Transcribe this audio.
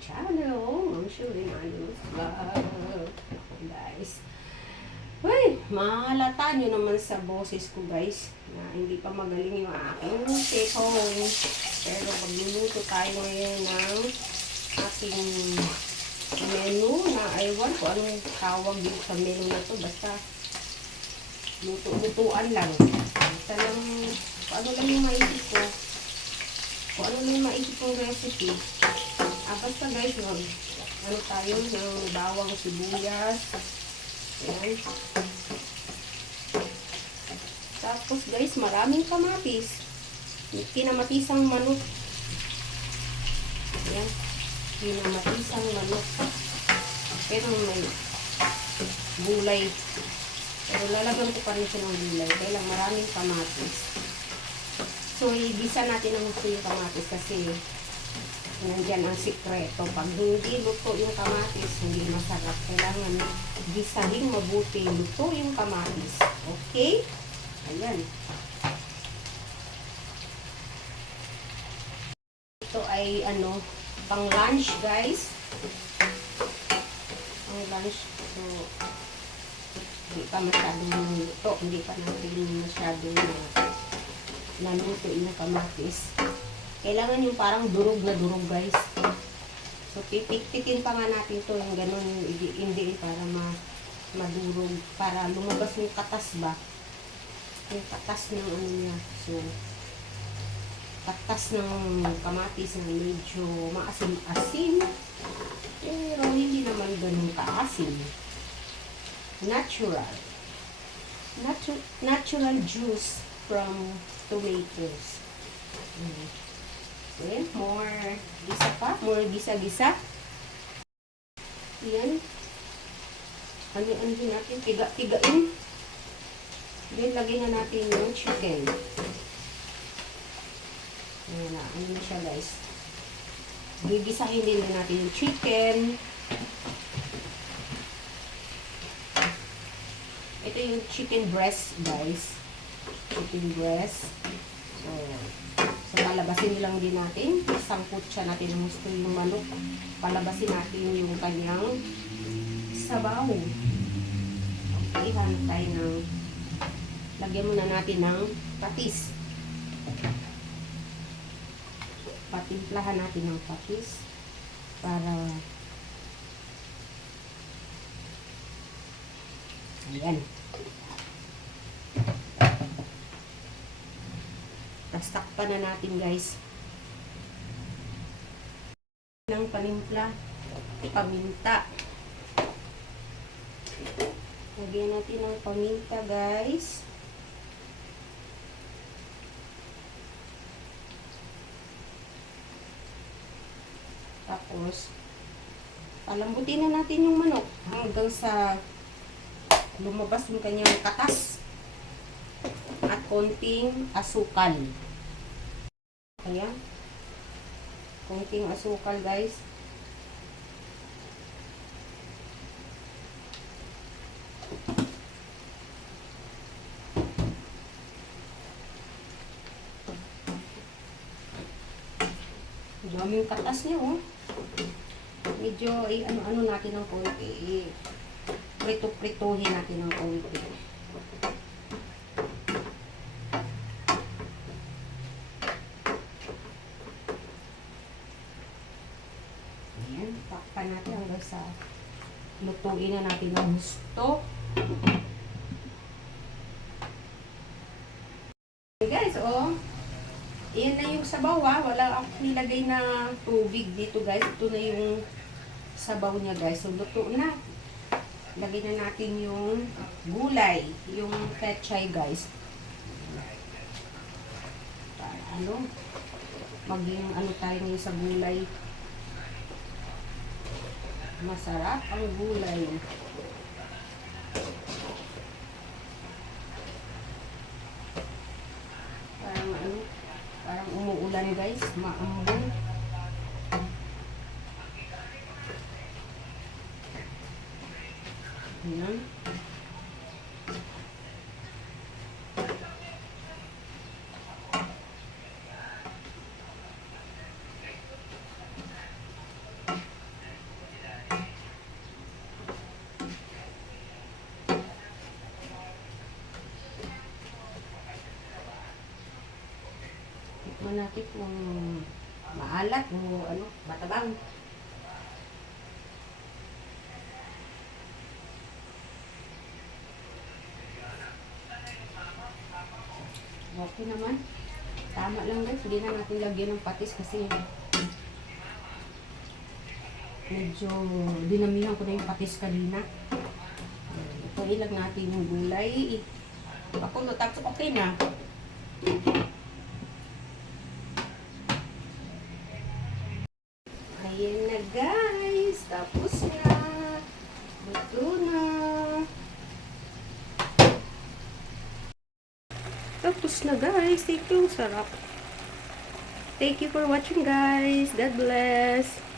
channel, Ma'am Shirley Manos Vlog. Guys, uy, mahalata nyo naman sa boses ko guys, na hindi pa magaling yung aking sehong. Pero magluluto tayo ngayon ng ating menu na aywan ko anong tawag dito sa menu na to. Basta luto-lutuan lang. Basta lang, kung ano lang yung maisip ko. Kung ano lang yung maisip kong recipe. Basta guys, ano tayo ng bawang sibuyas. Ayan. Tapos guys, maraming kamatis. Kinamatisang manok. Ayan. Kinamatisang manok. Pero may gulay. Pero lalagyan ko pa rin siya ng gulay. Kaya lang maraming kamatis. So, ibisa natin ang gusto yung kamatis kasi nandyan ang sikreto. Pag hindi luto yung kamatis, hindi masarap. Kailangan gisahin mabuti. Luto yung kamatis. Okay? Ayan. Ito ay pang lunch guys. Pang lunch. So, hindi pa masyadong luto. Hindi pa natin masyadong naluto yung kamatis. Kailangan yung parang durog na durog guys. So, pipiktikin pa nga natin to yung ganun, hindi para madurog. Para lumabas yung katas ba? Yung katas ng niya. So, katas ng kamatis na medyo maasim-asim. Pero hindi naman ganun kaasim. Natural. Natural juice from tomatoes. Okay, more gisa pa. More gisa-gisa. Yan. Ano natin? Tiga-tigain. Then, lagyan na natin yung chicken. Ayan na. Ano na siya, guys. Gigisahin din natin yung chicken. Ito yung chicken breast, guys. Chicken breast. So palabasin lang din natin. Sangkot siya natin ng gusto yung manok. Palabasin natin yung kanyang sabaw. Okay, hanap tayo ng lagyan muna natin ng patis. Patimplahan natin ng patis para ayan. Tapos takpan na natin guys ng panimpla, paminta. Lagyan natin ng paminta guys. Tapos palambutin na natin yung manok hanggang sa lumabas yung kanyang katas at konting asukal. Ayan. Konting asukal guys. Daming katas niya oh. Medyo ano natin ng konti. Prito-prituhin natin ng konti. Ayan, takpan natin hanggang sa lutuin na natin ng gusto. Okay guys, oh. Ayan na yung sabaw ha. Wala akong nilagay na tubig dito guys. Ito na yung sabaw niya guys. So, luto na. Lagay na natin yung gulay. Yung pechay guys. Para maging tayo ngayon sa gulay. Masarap ang gulay. Parang umuulan guys, maambon. Ayan. Tikman natin kung maalat o ano, matabang. Okay naman. Tama lang guys. Hindi na natin lagyan ng patis kasi medyo dinamihan ko na yung patis kanina. Ito ilang natin yung gulay. Ako no, tapos okay na. Ayan na guys. Tapos na. Luto na. Tapos na guys. Thank you. Sarap. Thank you for watching guys. God bless.